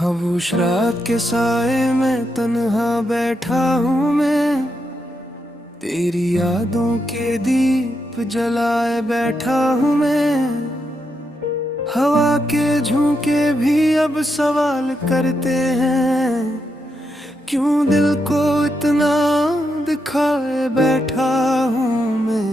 खामोश रात के साए में तन्हा बैठा हूँ मैं, तेरी यादों के दीप जलाए बैठा हूँ मैं। हवा के झोंके भी अब सवाल करते हैं, क्यों दिल को इतना दिखाए बैठा हूँ मैं।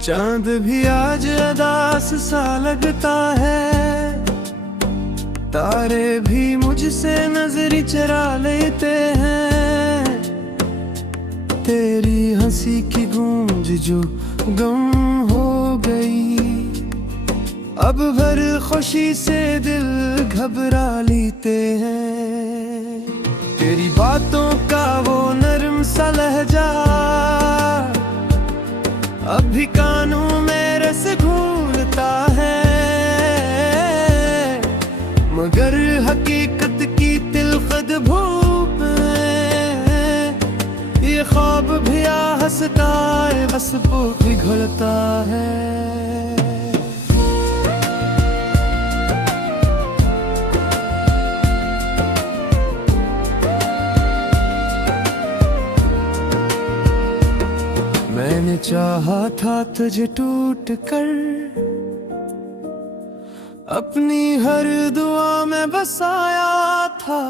चांद भी आज अदास सा लगता है, तारे भी मुझसे नजर चरा लेते हैं। तेरी हंसी की गूंज जो गम हो गई, अब भर खुशी से दिल घबरा लेते हैं। तेरी बातों का वो नरम सा लहजा अब भी कानों में रस घूलता है, मगर हकीकत की तिलखद भूप में ये ख्वाब भी हंसता है, बस वो पिघलता है। मैंने चाहा था तुझे टूट कर, अपनी हर दुआ में बसाया था,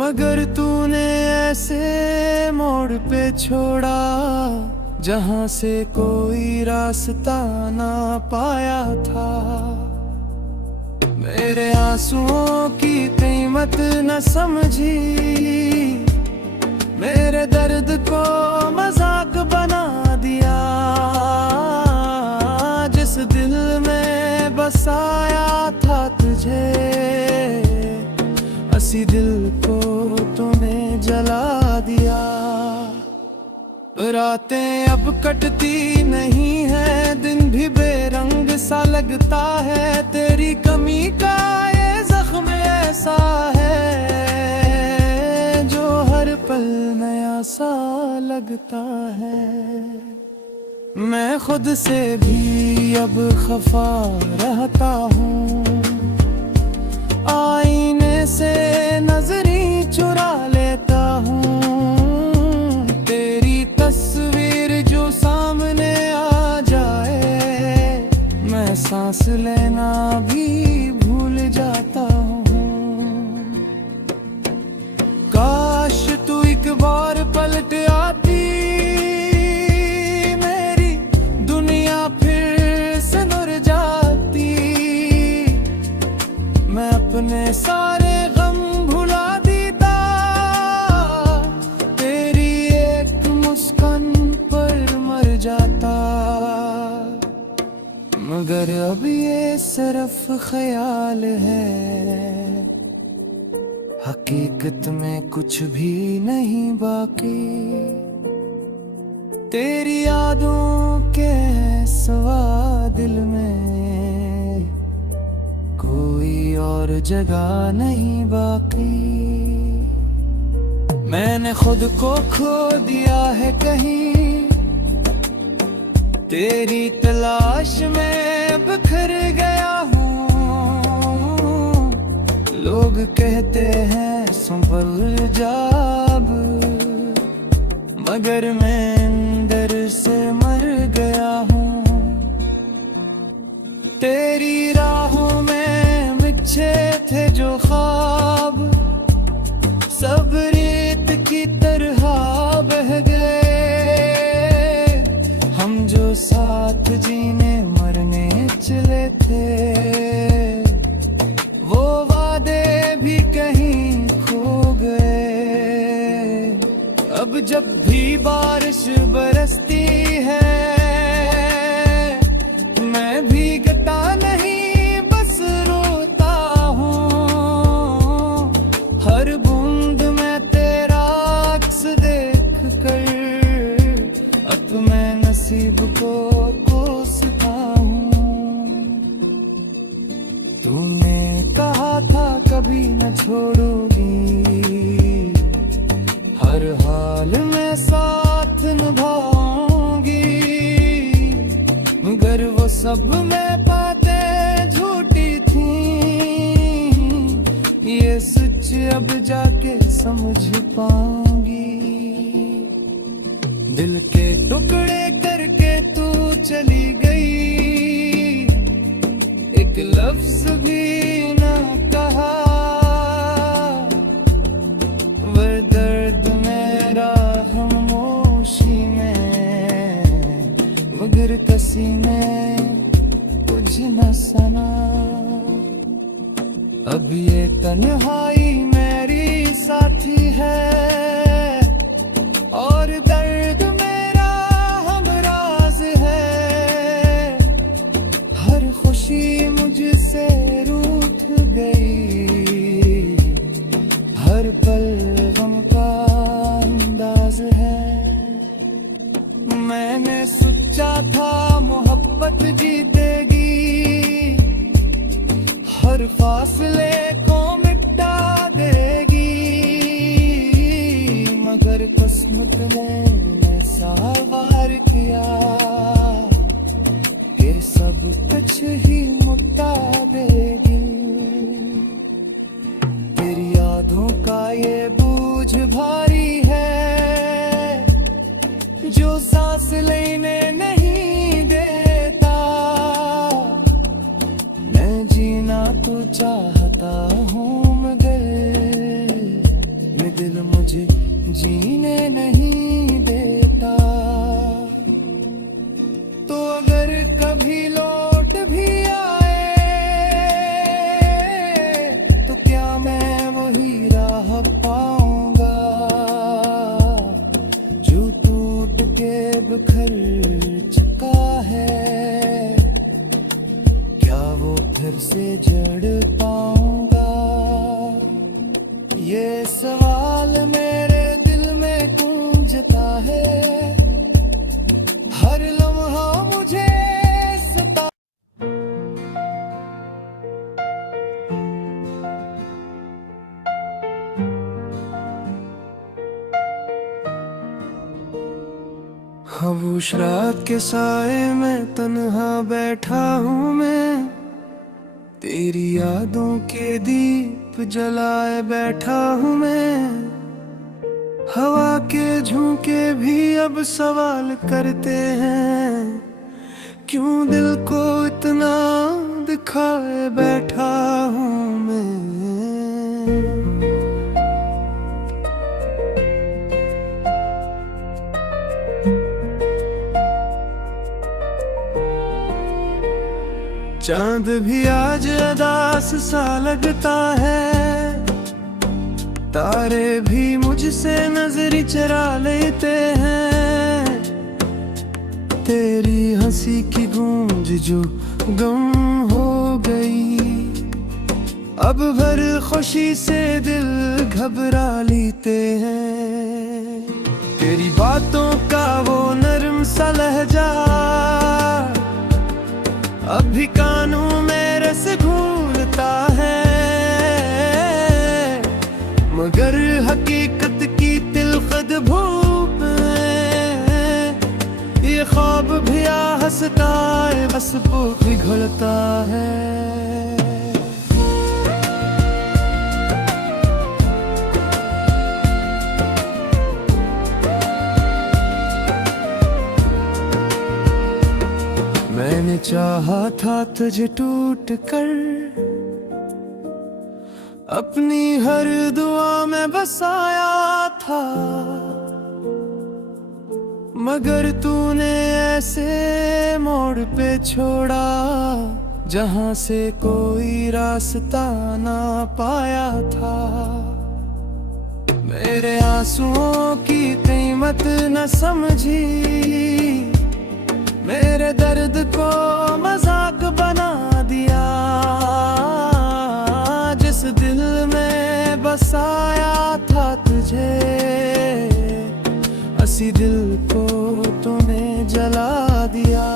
मगर तूने ऐसे मोड़ पे छोड़ा जहां से कोई रास्ता ना पाया था। मेरे आंसुओं की कीमत न समझी, मेरे दर्द को मजाक बना दिया। जिस दिल में बसाया था तुझे, हंसी दिल को तूने जला दिया। रातें अब कटती नहीं है, दिन भी बेरंग सा लगता है। तेरी कमी का ये जख्म ऐसा है जो हर पल नया सा लगता है। मैं खुद से भी अब खफा रहता हूँ, आईने से नजरें चुरा लेता हूँ। तेरी तस्वीर जो सामने आ जाए, मैं सांस लेना भी भूल जाता हूँ। काश तू एक बार पलट आती, मेरी दुनिया फिर से नुर जाती। मैं अपने सारे गम भुला देता, तेरी एक मुस्कान पर मर जाता। मगर अब ये सिर्फ ख्याल है, हकीकत में कुछ भी नहीं बाकी। तेरी यादों के सिवा दिल में कोई और जगह नहीं बाकी। मैंने खुद को खो दिया है कहीं, तेरी तलाश में बिखर गया हूँ। लोग कहते हैं संभल जा अब, मगर मैं अंदर से मर गया हूँ। तेरी राहों में बिछे थे जो ख्वाब, सब रेत की तरह बह गए। हम जो साथ जीने मरने चले थे, वो वादे भी कहीं खो गए। अब जब भी बारिश बरसती है, मैं भीगता नहीं बस रोता हूँ। हर बूंद में तेरा अक्स देख कर अब मैं नसीब को कोसता हूँ। तूने कहा था कभी न छोड़ोगी, सब में बातें झूठी थी, ये सच अब जाके समझ पाऊंगी। दिल के टुकड़े करके तू चली गई, एक लफ्ज भी ना कहा। वो दर्द मेरा खामोशी में, मगर कसी में कुछ न सना। अब ये तन्हाई मेरी साथी है, और दर्द मेरा हमराज है। हर खुशी मुझसे रूठ गई, हर पल गम का अंदाज है। मैंने सोचा था मोहब्बत जीतेगी, हर फासले को मिटा देगी। मगर किस्मत ने ऐसा वार किया कि सब कुछ ही मिटा देगी। तेरी यादों का ये बोझ भारी है, जो सांस लेने नहीं देता। मैं जीना तो चाहता हूँ, मगर मैं दिल मुझे जीने नहीं देता। तो अगर कभी लौट भी आए, तो क्या मैं वही राह पाऊंगा, जो टूट के बिखर चुका है। क्या वो फिर से जड़ पाऊंगा, ये सवाल मेरे दिल में गूंजता है। हर लम्हा मुझे सता। खामोश रात के साए में तन्हा बैठा हूँ मैं, तेरी यादों के दीप जलाए बैठा हूँ मैं। हवा के झोंके भी अब सवाल करते हैं, क्यों दिल को इतना दिखाए बैठा हूँ मैं। चांद भी आज अदास सा लगता है, तारे भी मुझसे नजर चरा लेते हैं। तेरी हंसी की गूंज जो गम हो गई, अब भर खुशी से दिल घबरा लेते हैं। तेरी बातों का वो नरम सा लहजा अब भी कानों में रस घूलता है, मगर हकीकत की तिलखद भूप में ये ख्वाब भी आ हंसता है, बस वो पिघलता है। मैंने चाहा था तुझे टूट कर, अपनी हर दुआ में बसाया था, मगर तूने ऐसे मोड़ पे छोड़ा जहां से कोई रास्ता ना पाया था। मेरे आंसुओं की कीमत न समझी, मेरे दर्द को मजाक बना दिया। जिस दिल में बसाया था तुझे, उसी दिल को तूने जला दिया।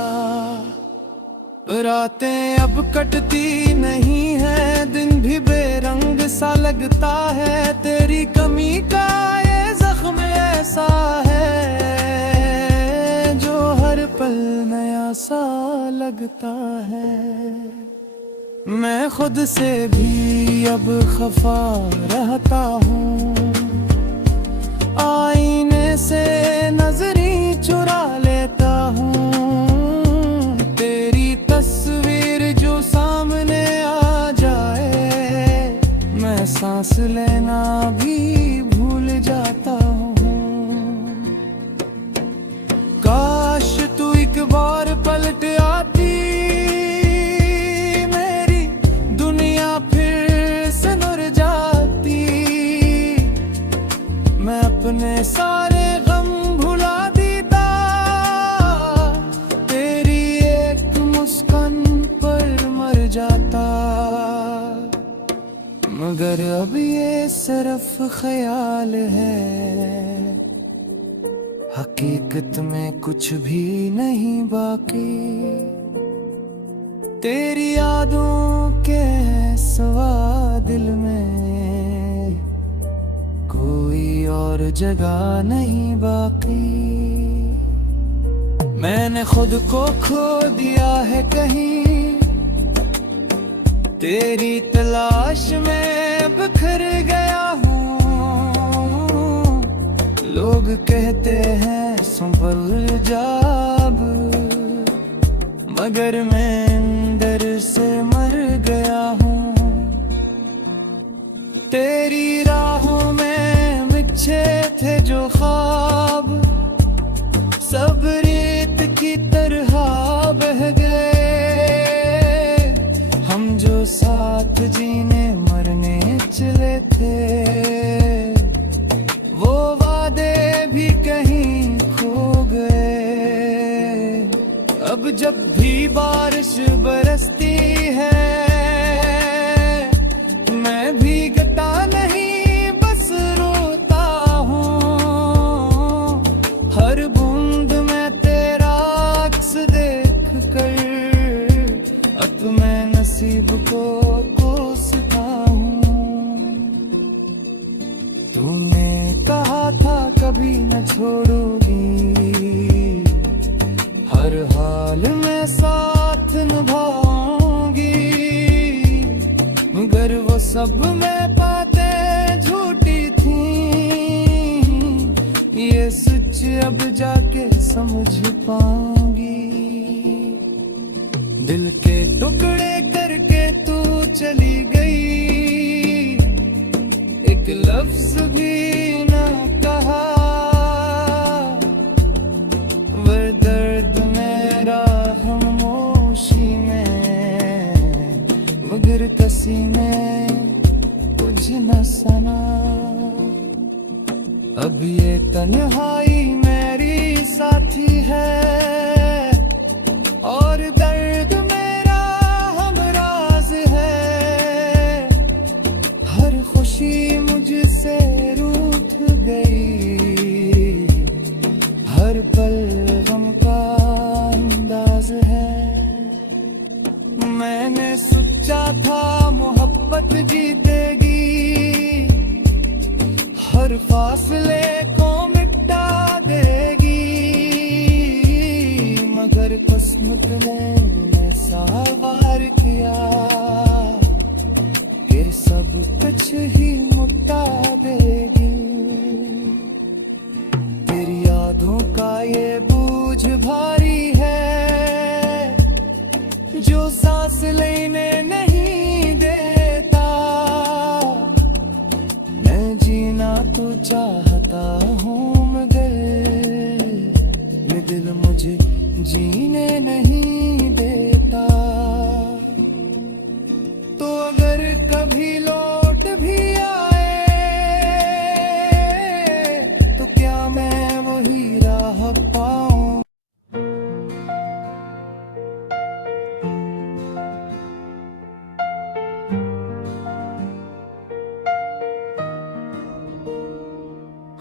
रातें अब कटती नहीं है, दिन भी बेरंग सा लगता है। तेरी कमी का ये जख्म ऐसा है जो हर पल नया सा लगता है। मैं खुद से भी अब खफा रहता हूँ, आईने से नजरी चुरा लेता हूँ। तेरी तस्वीर जो सामने आ जाए, मैं सांस लेना भी भूल जाता हूँ। काश तू एक बार पलट आती, मेरी दुनिया फिर से नूर जाती। मैं अपने सारे गम भुला देता, तेरी एक मुस्कान पर मर जाता। मगर अब ये सिर्फ ख्याल है, हकीकत में कुछ भी नहीं बाकी। तेरी यादों के सिवा दिल में कोई और जगह नहीं बाकी। मैंने खुद को खो दिया है कहीं, तेरी तलाश में बिखर गया हूँ। लोग कहते हैं संभल जा अब, मगर मैं अंदर से मर गया हूँ। तेरी राहों में बिछे थे जो ख्वाब, सब रेत की तरह बह गए। हम जो साथ जीने मरने चले थे, वो वादे भी कहीं खो गए। अब जब भी बारिश बरसती है, मैं भीगता नहीं बस रोता हूँ। हर बूंद में तेरा अक्स देख कर अब मैं नसीब को कोसता हूँ। तूने कहा था कभी न छोड़ोगी, हर हाल में साथ निभाऊंगी। मगर वो सब मैं बातें झूठी थी, ये सच अब जाके समझ पाऊंगी। दिल के टुकड़े करके तू चली गई, एक लफ्ज भी ना कहा। वो दर्द मेरा खामोशी में, मगर कसी में कुछ न सना। अब ये तन्हाई मेरी साथी है, और दर्द मेरा हमराज है। हर खुशी मुझसे रूठ गई, हर पल गम का अंदाज है। मैंने सोचा था मोहब्बत जीतेगी, हर फासले को मिटा देगी। मगर किस्मत ने ऐसा वार किया कि सब कुछ ही मिटा देगी। तेरी यादों का ये बोझ भारी है, जो सांस लेने नहीं देता। मैं जीना तो चाहता हूँ, मगर मैं दिल मुझे जीने नहीं देता। तो अगर कभी लौट भी आए, तो क्या मैं वही राह पाऊं।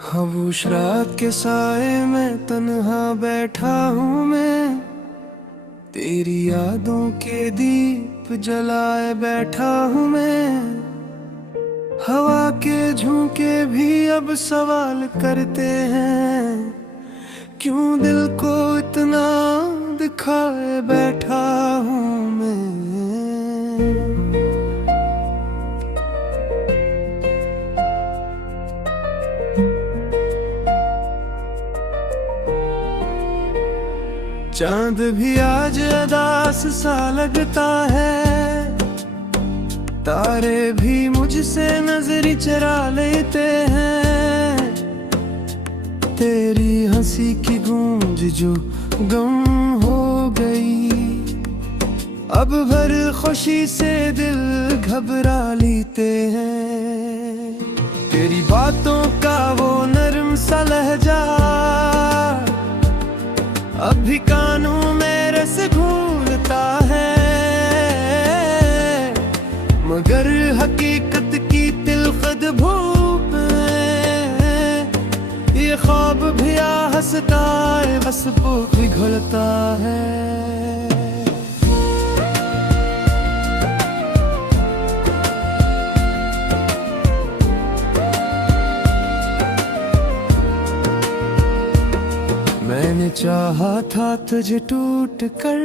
खामोश रात के साए में तन्हा बैठा हूँ मैं, तेरी यादों के दीप जलाए बैठा हूँ मैं। हवा के झोंके भी अब सवाल करते हैं, क्यों दिल को इतना खाए बैठा हूँ मैं। चांद भी आज अदास सा लगता है, तारे भी मुझसे नजरी चरा लेते हैं। तेरी हंसी की गूंज जो गम हो गई, अब भर खुशी से दिल घबरा लेते हैं। तेरी बातों का वो नरम सा लहजा अब भी कानों में रस घूलता है, मगर हकीकत की तिलखद भूप में ये ख्वाब भी हंसता है, बस वो पिघलता है। मैंने चाहा था तुझे टूट कर,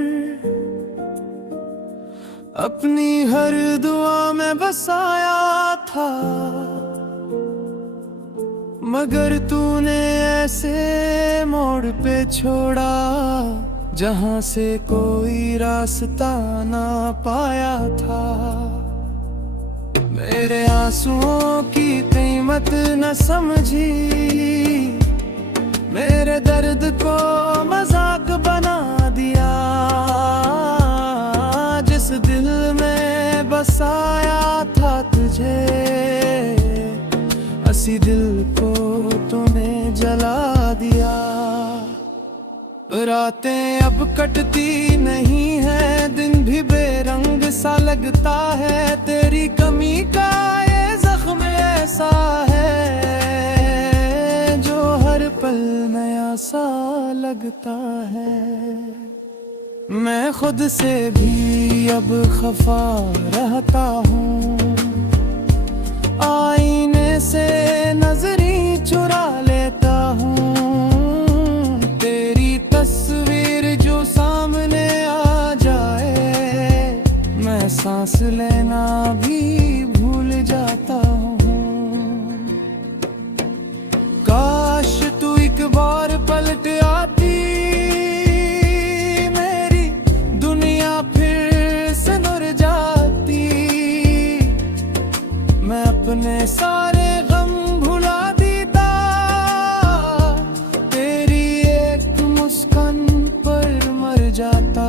अपनी हर दुआ में बसाया था, मगर तूने ऐसे मोड़ पे छोड़ा जहां से कोई रास्ता ना पाया था। मेरे आंसुओं की कीमत न समझी, मेरे दर्द को मजाक बना दिया। जिस दिल में बसाया था तुझे, उसी दिल को तूने जला दिया। रातें अब कटती नहीं है, दिन भी बेरंग सा लगता है। तेरी कमी का ये जख्म ऐसा है जो हर पल नया सा लगता है। मैं खुद से भी अब खफा रहता हूँ, आईने से नजरी चुरा लेता हूँ। तेरी तस्वीर जो सामने आ जाए, मैं सांस लेना भी भूल जाता हूँ। काश तू एक बार पलट आती, मेरी दुनिया फिर से नुर जाती। मैं अपने सारे गम भुला देता, तेरी एक मुस्कान पर मर जाता।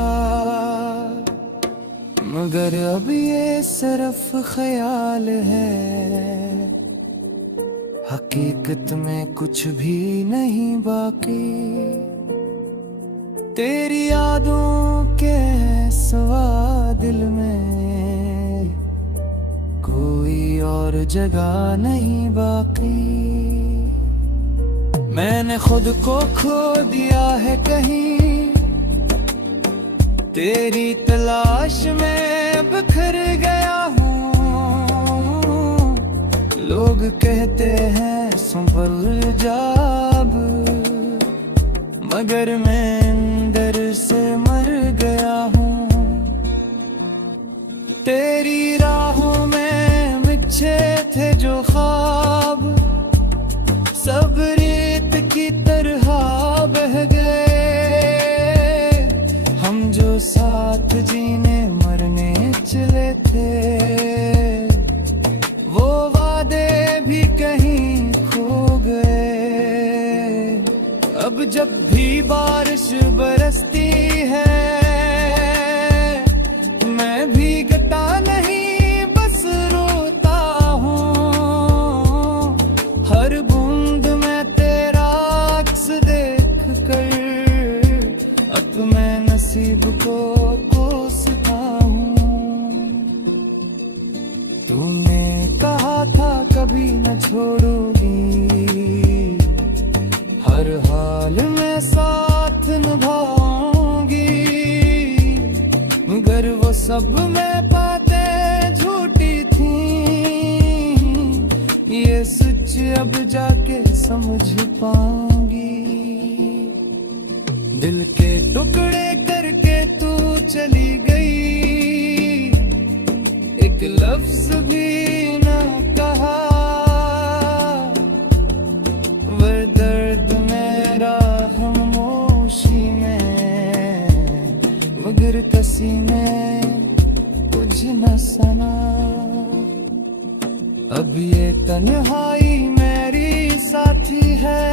मगर अब ये सिर्फ ख्याल है, हकीकत में कुछ भी नहीं बाकी। तेरी यादों के सिवा दिल में कोई और जगह नहीं बाकी। मैंने खुद को खो दिया है कहीं, तेरी तलाश में बिखर गया हूँ। लोग कहते हैं संभल जा अब, मगर मैं अंदर से मर गया हूँ। तेरी राहों में बिछे थे जो ख्वाब, सब रेत की तरह बह गए। हम जो साथ जीने मरने चले थे, वो वादे भी कहीं खो गए। अब जब भी बारिश बरसती है, मैं भीगता नहीं बस रोता हूँ। हर बूंद में तेरा अक्स देख कर अब मैं नसीब को कोसता हूँ। तूने कहा था कभी न छोड़ूंगी, हर हाल में साथ निभाऊंगी। मगर वो सब में बातें झूठी थी, ये सच अब जाके समझ पाऊंगी। दिल के टुकड़े कर चली गई, एक लफ्ज भी ना कहा। वह दर्द मेरा खामोशी में, मगर कसी में कुछ न सना। अब ये तन्हाई मेरी साथी है,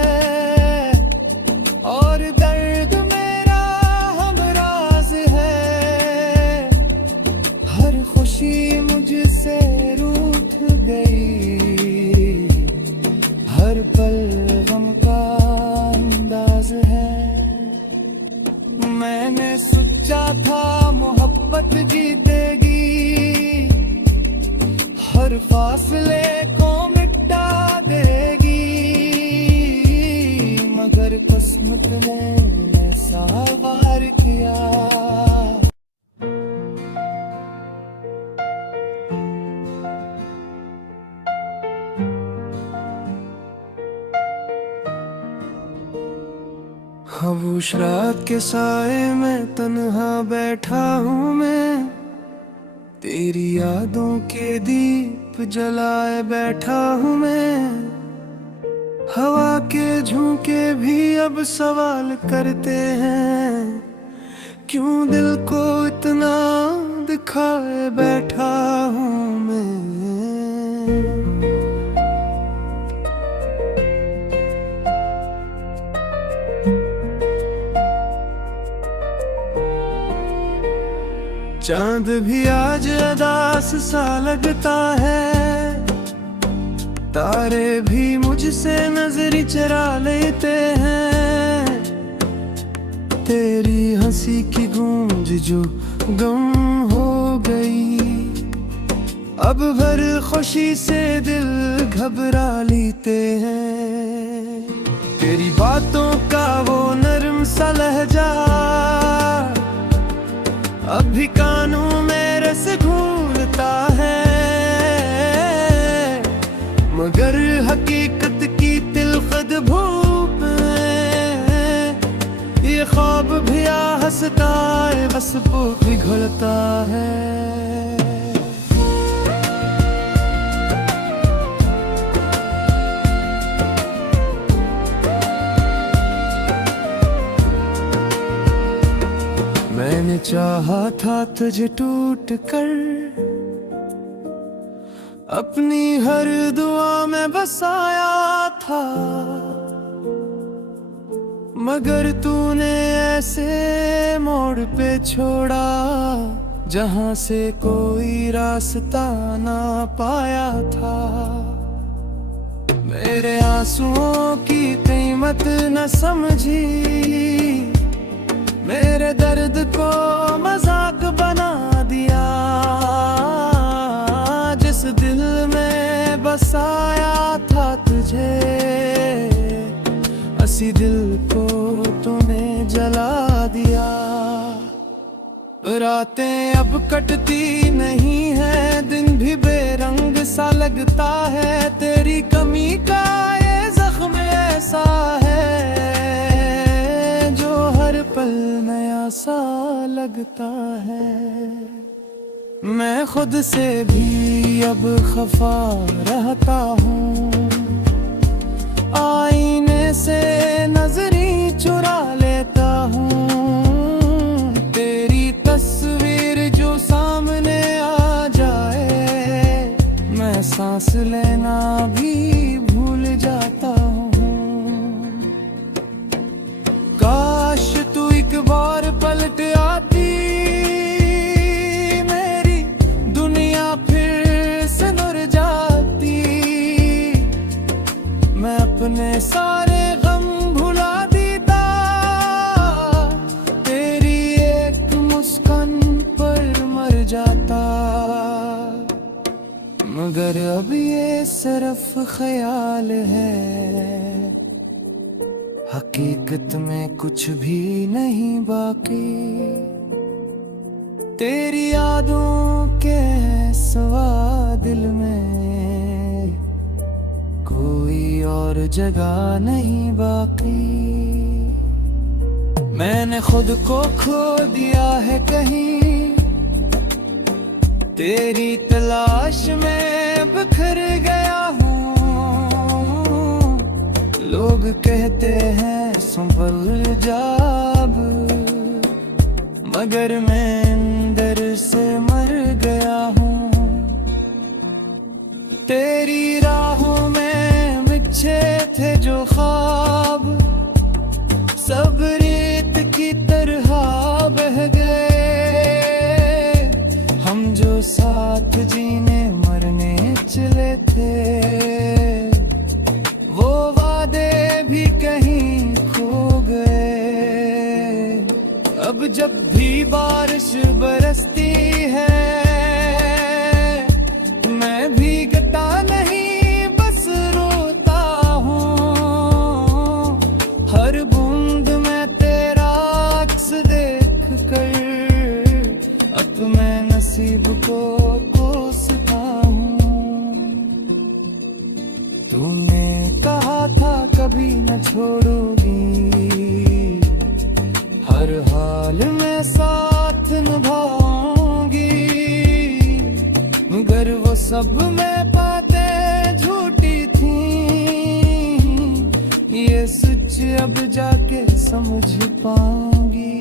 और दर्द मेरा हमराज है। हर खुशी मुझसे रूठ गई, हर पल गम का अंदाज है। मैंने सोचा था मोहब्बत जीतेगी, हर फासले को मिटा देगी, मगर किस्मत ने ऐसा वार किया। खामोश रात के साए में तन्हा बैठा हूँ मैं, तेरी यादों के दीप जलाए बैठा हूँ मैं। हवा के झोंके भी अब सवाल करते हैं, क्यों दिल को इतना दिखाए बैठा हूँ मैं। चांद भी आज अदास सा लगता है, तारे भी मुझसे नजर चरा लेते हैं। तेरी हंसी की गूंज जो गम हो गई, अब भर खुशी से दिल घबरा लेते हैं। तेरी बातों का वो नरम सा लहजा अब भी कानों में रस घूलता है, मगर हकीकत की तिलखद धूप में ये ख्वाब भी हंसता है, बस वो पिघलता है। मैंने चाहा था तुझे टूट कर, अपनी हर दुआ में बसाया था, मगर तूने ऐसे मोड़ पे छोड़ा जहां से कोई रास्ता ना पाया था। मेरे आंसुओं की कीमत न समझी, मेरे दर्द को मजाक बना दिया। जिस दिल में बसाया था तुझे, इसी दिल को तूने जला दिया। रातें अब कटती नहीं है, दिन भी बेरंग सा लगता है। तेरी कमी का ये जख्म ऐसा है जो हर पल नया सा लगता है। मैं खुद से भी अब खफा रहता हूँ, आईने से नजरें चुरा लेता हूँ। तेरी तस्वीर जो सामने आ जाए, मैं सांस लेना भी भूल जाता हूँ। काश तू एक बार पलट आती, मेरी दुनिया फिर से नुर जाती। मैं अपने सारे गम भुला देता, तेरी एक मुस्कान पर मर जाता। मगर अब ये सिर्फ ख्याल है, हकीकत में कुछ भी नहीं बाकी। तेरी यादों के सिवा दिल में कोई और जगह नहीं बाकी। मैंने खुद को खो दिया है कहीं, तेरी तलाश में बिखर गया हूँ। लोग कहते हैं संभल जा अब, मगर मैं अंदर से मर गया हूँ। तेरी राहों में बिछे थे जो ख्वाब, सब रेत की तरह बह गए। हम जो साथ जीने मरने चले थे, वो वादे भी कहीं खो गए। अब जब भी बारिश बरसती है, मैं भीगता नहीं बस रोता हूँ। हर बूंद में तेरा अक्स देख कर अब मैं नसीब को कोसता हूँ। तूने कहा था कभी न छोड़ोगी, हर हाल में साथ निभाऊंगी, मगर वो सब में बातें झूठी थी। ये सच अब जाके समझ पाऊंगी।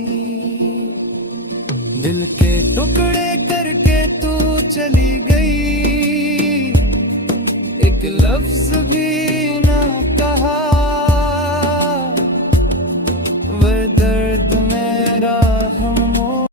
दिल के टुकड़े करके तू चली गई, एक लफ्ज भी